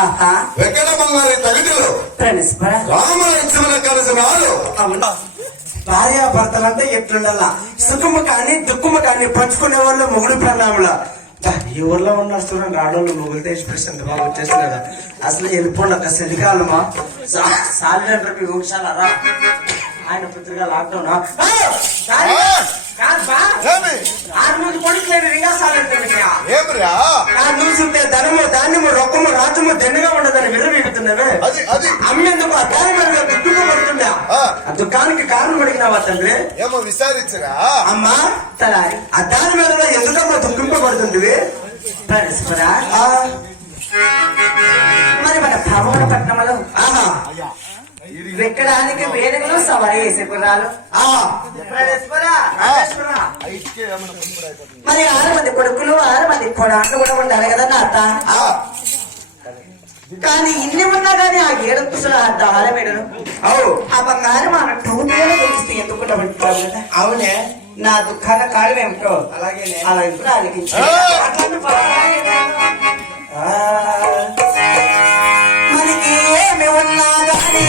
ఆహా. వెంకటమంగారి తల్లిలో ప్రణిస్పర రామ లక్ష్మణ కలిసి నాడు. అవును. భార్యాభర్తలంటే ఎట్లుండాల? సుఖము కానీ దుఃఖము కానీ పంచుకునే వాళ్ళు మొగుడు ప్రణాముల. ఈ ఊర్లో ఉన్న చూడండి రాడోళ్ళు మొగుడు ఎక్స్ప్రెస్ ఎంత బాగా వచ్చేస్తున్నారు అసలు వెళ్ళిపోండి ఒక చలికాలమా సాలిడర్ మీ ఊసాలరా ఆయన పుత్రిగా లాక్డౌన్ ఏమి? ఆరు మంది కొడుకులేని రింగా సాలిడర్ రొక్కము రాజ్యము దండగా ఉండదని విర్రవీగుతున్నవే. అది అది. అమ్మేందుకు మీద దుఃఖపడుతుందా? ఆ. దుఃఖానికి కారణం అడిగినావా తండ్రి. ఏమో విచారించరా? అమ్మా తలారి ఆ దాని మీద ఎందుకమ్మా దుఃఖింపబడుతుంటివి పరస్పర మరి మన భ్రమణ పట్టణంలో ఆహా వెక్కడానికి వేడుకలు సవారీ వేసే కుర్రాలు. మరి ఆరు మంది కొడుకులు ఆరు మంది కొడాళ్ళు కూడా ఉండాలి కదా నాత కానీ ఇన్ని ఉన్నా కానీ ఆ ఏడు కుసలు ఆ దారమేడను ఆ బంగారం ఆమె టూబీలో తెలిస్తే ఎందుకు ఉంటావు కదా? అవునే. నా దుఃఖాల కారణం ఏమిటో అలాగే అలా ఇప్పుడు ఆలకించు. ఆ, మనకి ఏమి ఉన్నా కానీ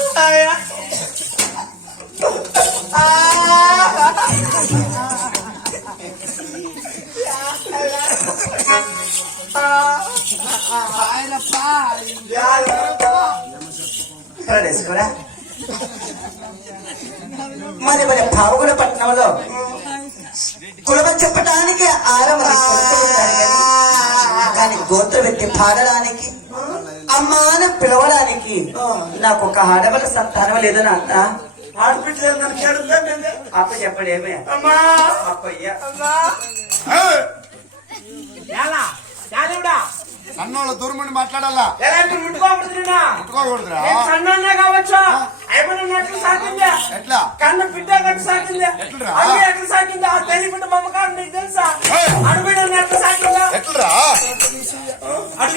ఇంకా ఆయన పా పడేసుకోరా మరి మరి పావుగడ పట్టణంలో కులమ చెప్పడానికి ఆరవ కానీ గోత్ర వ్యక్తి పాడడానికి. అమ్మాన పిలవడానికి. నాకు ఒక ఆడవల సంతానం లేదు నాన్న. ఆడపిట్లేదు నన్ను కేడుందా నేను అప్ప చెప్పడు ఏమే? అమ్మా. అప్పయ్య. సన్నోళ్ళ దూరముండి మాట్లాడాలా? ఎలాంటి ముట్టుకోకూడదురా? కావచ్చు? సాకిందే. ఎట్లా? కన్ను బిడ్డ కట్టు సాకిందే. ఎట్లరా? అవి ఎట్లా సాకిందే? ఆ తల్లి బిడ్డ మమ్మకారు నీకు తెలుసా? ఏయ్!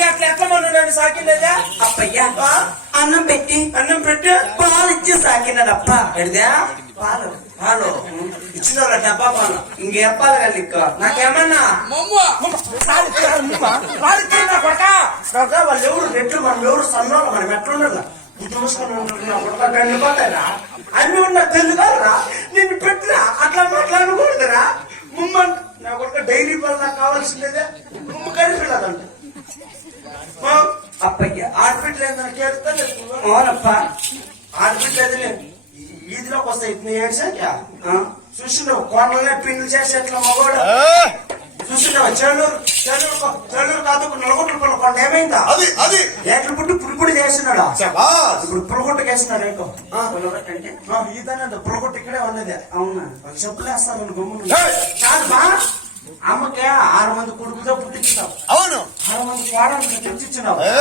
అడుగు అట్లా ఎట్లా మనం నేను సాకిందేదా అప్పయ్య అన్నం పెట్టి అన్నం పెట్టి పాలు ఇచ్చి సాకినాడప్ప ఎడిదా పాలు పాలు ఇచ్చిన డబ్బా పాలు ఇంకేప్పాలి కదా నీకు నాకేమన్నా కొట్ట వాళ్ళు ఎవరు రెట్లు మనం ఎవరు సన్నోళ్ళు మనం గండిపోతారా అన్ని ఉన్న తెలుగారా నేను పెట్టురా అట్లా మాట్లాడకూడదురా ముమ్మ నా కొడుక డైరీ పని నాకు కావాల్సిందేదే ముమ్మ కలిపిల్లదంట అప్పయ్య ఆడపిట్లేదు కేడుతా అవునప్ప. ఆడపిట్లేదు ఈదిలోకి వస్తాయి. ఇట్లా ఏడ్చాక చూసినావు కోడలనే పిండి చేసి ఎట్లా మగవాడు? చూసినావా చెల్లూరు చెల్లూరు చెల్లూరు కాదు నలుగురు పనులు కొండ ఏమైందా? అది అది. ఏట్లు పుట్టి చేస్తున్నాడా? శబాస్! ఇప్పుడు పులగొట్టు వేస్తున్నాడు ఏంటో అంటే ఈతనే పులగొట్టు ఇక్కడే ఉన్నది. అవునా? వాళ్ళు చెప్పులేస్తాను గమ్మును. ఏయ్! కాదు బా అమ్మకే ఆరు మంది కొడుకుతో పుట్టించినావు అవును. ఆరు మంది కోడలు తెచ్చిచ్చినావు ఏ,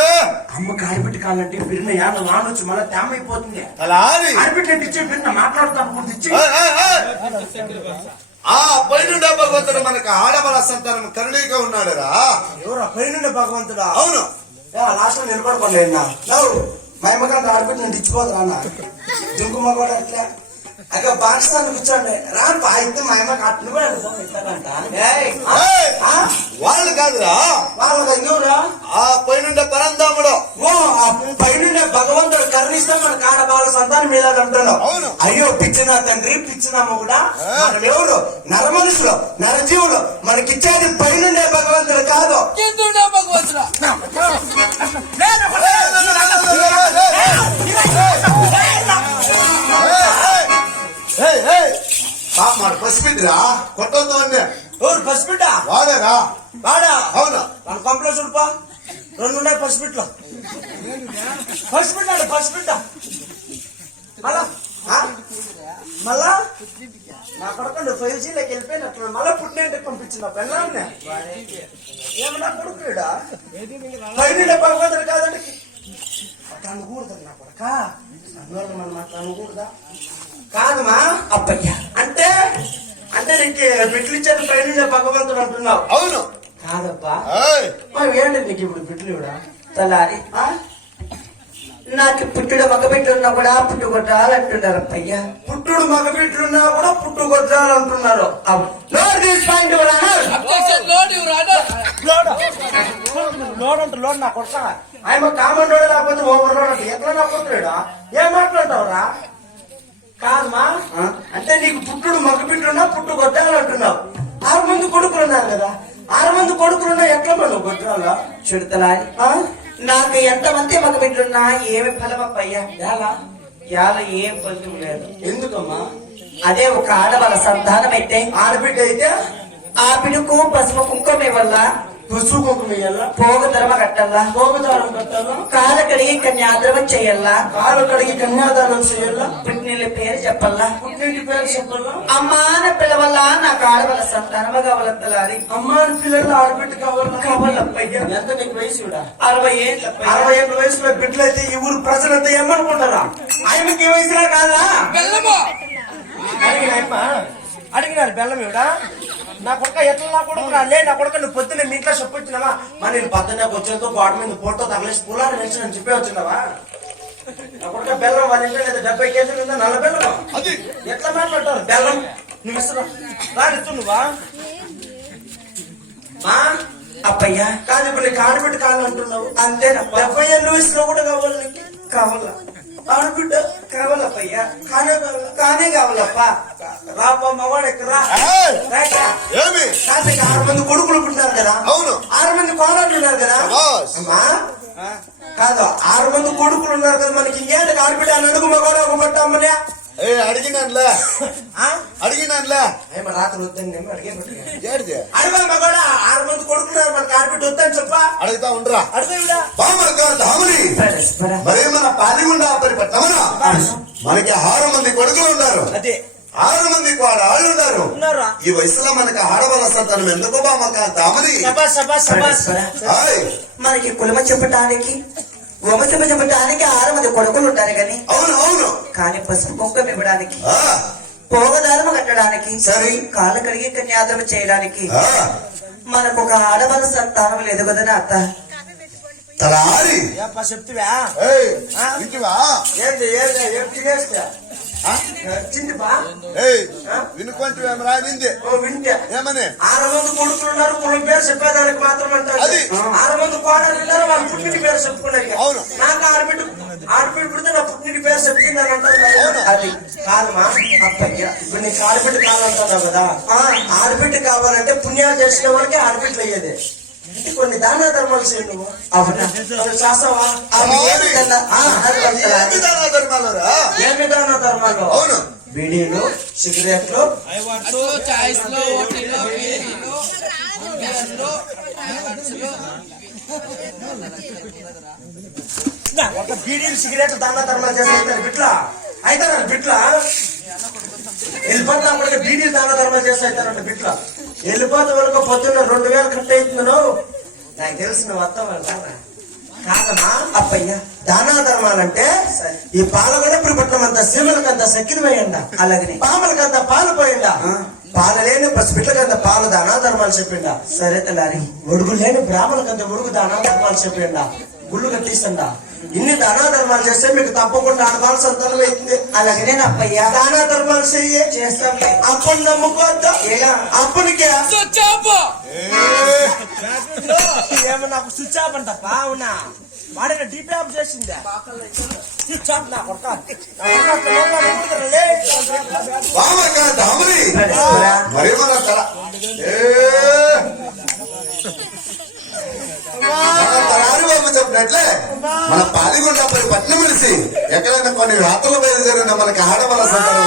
అమ్మ కాడిపెట్టి కాలంటే బిరిన యాడ వానొచ్చి మళ్ళీ తేమ అయిపోతుంది ఆడబిడ్డ ఇచ్చే బిరిన మాట్లాడుతాను ముందు ఇచ్చి. ఆ పైన భగవంతుడు మనకు ఆడబల సంతానం కరుణీగా ఉన్నాడురా. ఎవరు పైన భగవంతుడా? అవును. లాస్ట్ నవ్వు మా అమ్మగారు ఆడబిడ్డ నేను ఇచ్చిపోతున్నా అన్న దుంకుమ కూడా అట్లా అక్కడ పాకిస్తాన్ కూర్చోండి పా అయితే మా కూడా ఇస్తాడంట? ఏయ్! ఆ? వాళ్ళు కాదురా వాళ్ళకి ఇంకెవరా ఆ పైన పరంధాముడు ఓ ఆ పైన భగవంతుడు కరుణిస్తే మన కాడ వాళ్ళ సంతానం మీద అంటున్నావు అవును. అయ్యో పిచ్చిన తండ్రి పిచ్చిన కూడా మనమెవరు నర మనుషులు నరజీవులు మనకిచ్చేది పైన భగవంతుడు కాదు కిందుండే భగవంతుడా మన పసిబిడ్డరా? కొట్టొద్దు అన్నే ఎవరు పసిబిడ్డ? వాడేరా? వాడా? అవునా. మన కంప్లైంట్ చూడుపా రెండు ఉన్నాయి పసిబిడ్డలు పసిబిడ్డ అండి పసిబిడ్డ? మళ్ళా? మళ్ళా? నా కొడుకుండు ఫైవ్ జీలోకి వెళ్ళిపోయినట్లు మళ్ళా పుట్టినంటే పంపించిన పెళ్ళాన్ని ఏమన్నా కొడుకుడా పైన భగవంతుడు కాదండి. అట్లా అనకూడదు నా కొడక. అందువల్ల మనం అట్లా అనకూడదా? కాదమ్మా. అప్పయ్య అంటే అంటే నీకు బిడ్డలు ఇచ్చేది పైన భగవంతుడు అంటున్నావు. అవును. కాదప్పా ఏయ్, మరి ఏంటి నీకు ఇప్పుడు బిడ్డలు కూడా? తలారి ఆ? నాకు పుట్టుడు మగ బిడ్డ ఉన్నా కూడా పుట్టు కొట్టాలంటున్నారు అప్పయ్య పుట్టుడు మగ బిడ్డలున్నా కూడా పుట్టు కొట్టాలి అంటున్నారు లోడ్ అంటే లోడ్ నా కొడతా ఆయన కామన్ లోడ్ లేకపోతే ఓవర్ లోడ్ ఎట్లా నా కొట్టుడా ఏం మాట్లాడతావురా? కాదమ్మా? అంటే నీకు పుట్టుడు మగ బిడ్డలున్నా పుట్టు కొట్టాలి అంటున్నావు. ఆరు మంది కొడుకులు ఉన్నారు కదా. ఆరు మంది కొడుకులున్నా ఎట్లా మనం కొట్టాలా చుడతలారి నాకు ఎంతమంది మగ బిడ్డలున్నా ఏమి ఫలం అప్పయ్య ఎలా యాల ఏం ఫలితం లేదు. ఎందుకమ్మా? అదే ఒక ఆడవాళ్ళ సంతానం అయితే ఆడబిడ్డ అయితే? ఆ బిడుకు పసుపు కుంకుమ వల్ల కుంకుమ ఇయ్యాలా పోగు ధర్మ కట్టల్లా? భోగదానం కట్టాలా కాల కడిగి కన్యాద్రవం చెయ్యల్లా కాలు కడిగి కన్యాదానం చేయాలా పుట్టినీళ్ళ పేరు చెప్పల్లా? పుట్టింటి పేరు చెప్పాలా అమ్మాన పిల్లవల్ల నాకు ఆడవాళ్ళ సంతానమ కావాలంతలారి అమ్మ పిల్లలు ఆడబిడ్డ కావాలా? కావాలప్పయ్య. ఎంత నీకు వయసు అరవై ఏళ్ళప్పయ్య. అరవై ఏళ్ళ వయసులో బిడ్డలైతే ఈ ఊరు ప్రజలంతా ఏమనుకుంటారా? ఆయనకి ఏ వయసులో కాదా? బెల్లము. అడిగిన అడిగినాడు బెల్లం ఇవిడా? నా కొడుక ఎట్లా నా కొడుకు రా? లే నా కొడుక నువ్వు పొద్దున్న మీ ఇంట్లో చెప్పు వచ్చినావా? మా నేను పొద్దున్న వచ్చేతో గోడ మీద ఫోటో తగలేసి పుల్లారు వేసి అని చెప్పి వచ్చినావా? నా కొడుక బెల్లం వాళ్ళ ఇంట్లో లేదా డెబ్బై కేజీలు ఉందా? నల్ల బెల్లం అది. ఎట్లా మాట్లాడతారు? బెల్లం? నువ్వు ఇస్తున్నా. రానిస్తు నువ్వా? మా అప్పయ్యా కాదు ఇప్పుడు నీకు ఆడబిడ్డ కావాలి అంటున్నావు. అంతేనప్ప డెబ్బై ఏళ్ళు ఇస్తున్నా కూడా కావాలి నీకు? కావాలా. ఆడబిడ్డ కావాలప్పయ్యా. కానే కావాలా కానే కావాలప్ప. రాపా మవాడు ఎక్కరా ఏయ్! రైటా ఏమి? కాదు నీకు ఆరు మంది కొడుకులు పుట్టినారు కదా. అవును. ఆరు మంది కోడళ్ళు ఉన్నారు కదా. అమ్మా. కాదు ఆరు మంది కొడుకులు ఉన్నారు కదా మనకి. ఇంకేంటి ఆడబిడ్డ అని అడుగు మగవాడు ఒక పట్టమ్మనే ఏ అడిగినానులే? అడిగినానులే? ఏమ రాత్రి వద్దని నేను మగవాడు ఆరు మంది కొడుకున్నారు వద్దని చెప్పా. అడుగుతా ఉండరా? మరి మన పాలిగుండ మనకి ఆరు మంది కొడుకులు ఉన్నారు. అదే. ఆరు మంది ఆళ్ళు ఉన్నారు. ఉన్నారా ఈ వయసులో మనకి ఆడవాళ్ళ సంతానం ఎందుకు పరస్పర హాయ్ మనకి కులమ చెప్పటానికి వంశమ చెప్పటానికి ఆరు మంది కొడుకులు ఉంటారు కానీ అవును అవును. కానీ పసుపు కుంకం ఇవ్వడానికి ఆ, పోగదారము కట్టడానికి సరే. కాళ్ళు కడిగి కన్యాదానం చేయడానికి ఆ, మనకు ఒక ఆడవాళ్ళ సంతానం లేదు కదని అత్త. తలారి. చెప్తివా? ఏంది ఏంది ఏం తినేస్తా రానింది ఓ వింటే. ఏమని? ఆరు మంది కొడుకులు ఉన్నారు కులం పేరు చెప్పేదానికి మాత్రం అంటారు. అది. ఆరు మంది కోడలు ఉన్నారు వాళ్ళ పుట్టింటి పేరు చెప్పుకున్నారు అవును. నాకు ఆడబిడ్డ ఆడబిడ్డ పుడితే నా పుట్టింటి పేరు చెప్తుందని అంటారు. అది. కాదమ్మా అప్పయ్య ఇప్పుడు నీకు ఆడబిడ్డ కావాలంటున్నావు కదా. ఆ, ఆడబిడ్డ కావాలంటే పుణ్యాలు చేసిన వాళ్ళకి ఆడబిడ్డలు అయ్యేది. కొన్ని దాన ధర్మాలు చేయి నువ్వు. అవునా? అవి చేస్తావా? ఏమి కన్నా? ధర్మాలు. అవును. బీడీలు సిగరెట్లు. ఒక బీడీలు సిగరెట్ దాన ధర్మాలు చేస్తారు బిట్లా? అయితే బిట్లా? వెళ్ళిపోతే అప్పటికి బీడీలు దాన ధర్మాలు చేస్తారంట బిట్లా? వెళ్ళిపోతే వరకు పొద్దున్న రెండు వేలు కట్ అవుతుందను నాకు తెలిసి నువ్వు అత్త వెళ్తానా కాదమ్మా అప్పయ్య. దానా ధర్మాలంటే ఈ పాలగడపురి పట్టణం అంత సీమలకంత చక్కెర వేయండా అలాగనే. పాములకంత పాలు పోయిండా. పాలు లేని పసిపిట్లకంత పాలు దానా ధర్మాలు చెప్పిండా సరే తలారి. ఒడుగు లేని బ్రాహ్మణులకంత ఒడుగు దానా ధర్మాలు చెప్పిండా గుళ్ళు కట్టిస్తండా. ఇన్ని దానా ధర్మాలు చేస్తే మీకు తప్పకుండా ఆడవాళ్ళ సంతానం అవుతుంది. అలాగనే అప్పయ్య. దానా ధర్మాలు చెయ్యి. చేస్తాంలే. అప్పుడు నమ్ముకోవద్దు. ఎలా? ఏమో నాకు స్విచ్ ఆఫ్ అంట అవునా వాడిన డీపీ ఆఫ్ చేసిందే. స్విచ్ ఆఫ్ నా కొడక. మన తల ఏ, మన చెప్పినట్లే మన పాలిగుండ పట్నం విడిసి ఎక్కడైనా కొన్ని రాత్రులు బయలుదేరిన మనకి ఆడవాళ్ళ సంతానం